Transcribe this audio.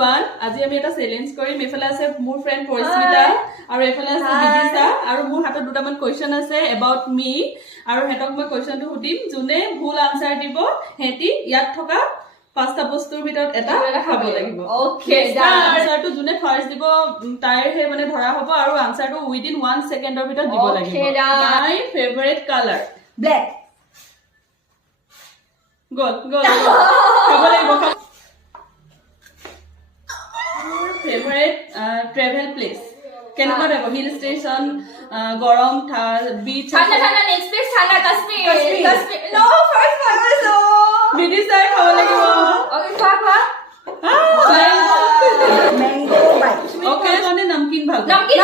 everyone. আজি আমি এটা চ্যালেঞ্জ কৰিম এফালে আছে মোৰ ফ্ৰেন্ড পৰিস্মিতা আৰু এফালে আছে বিদিশা আৰু মোৰ হাতত দুটামান কোৱেশ্চন আছে about me আৰু হেতক মই কোৱেশ্চনটো সুধিম যোনে ভুল আনসাৰ দিব হেতি ইয়াত থকা পাঁচটা বস্তুৰ ভিতৰত এটা খাব লাগিব ওকে আনসাৰটো যোনে ফাৰ্স্ট দিব তাইৰ হে মানে ধৰা হ'ব আৰু আনসাৰটো উইদিন 1 সেকেন্ডৰ ভিতৰত দিব লাগিব মাই ফেভাৰিট কালাৰ ব্ল্যাক গল খাব লাগিব favorite travel place কেনেকুৱা টাইপ হিল ষ্টেচন গৰম বিচ ঠান্ডা নেক্সট প্লেস ঠান্ডা কাশ্মীৰ নো ফাৰ্স্ট ওয়ান সো বিদিশাই খাব লাগিব ওকে খোৱা ম্যাঙ্গো বাইট ওকে মানে নমকিন ভাল নমকিন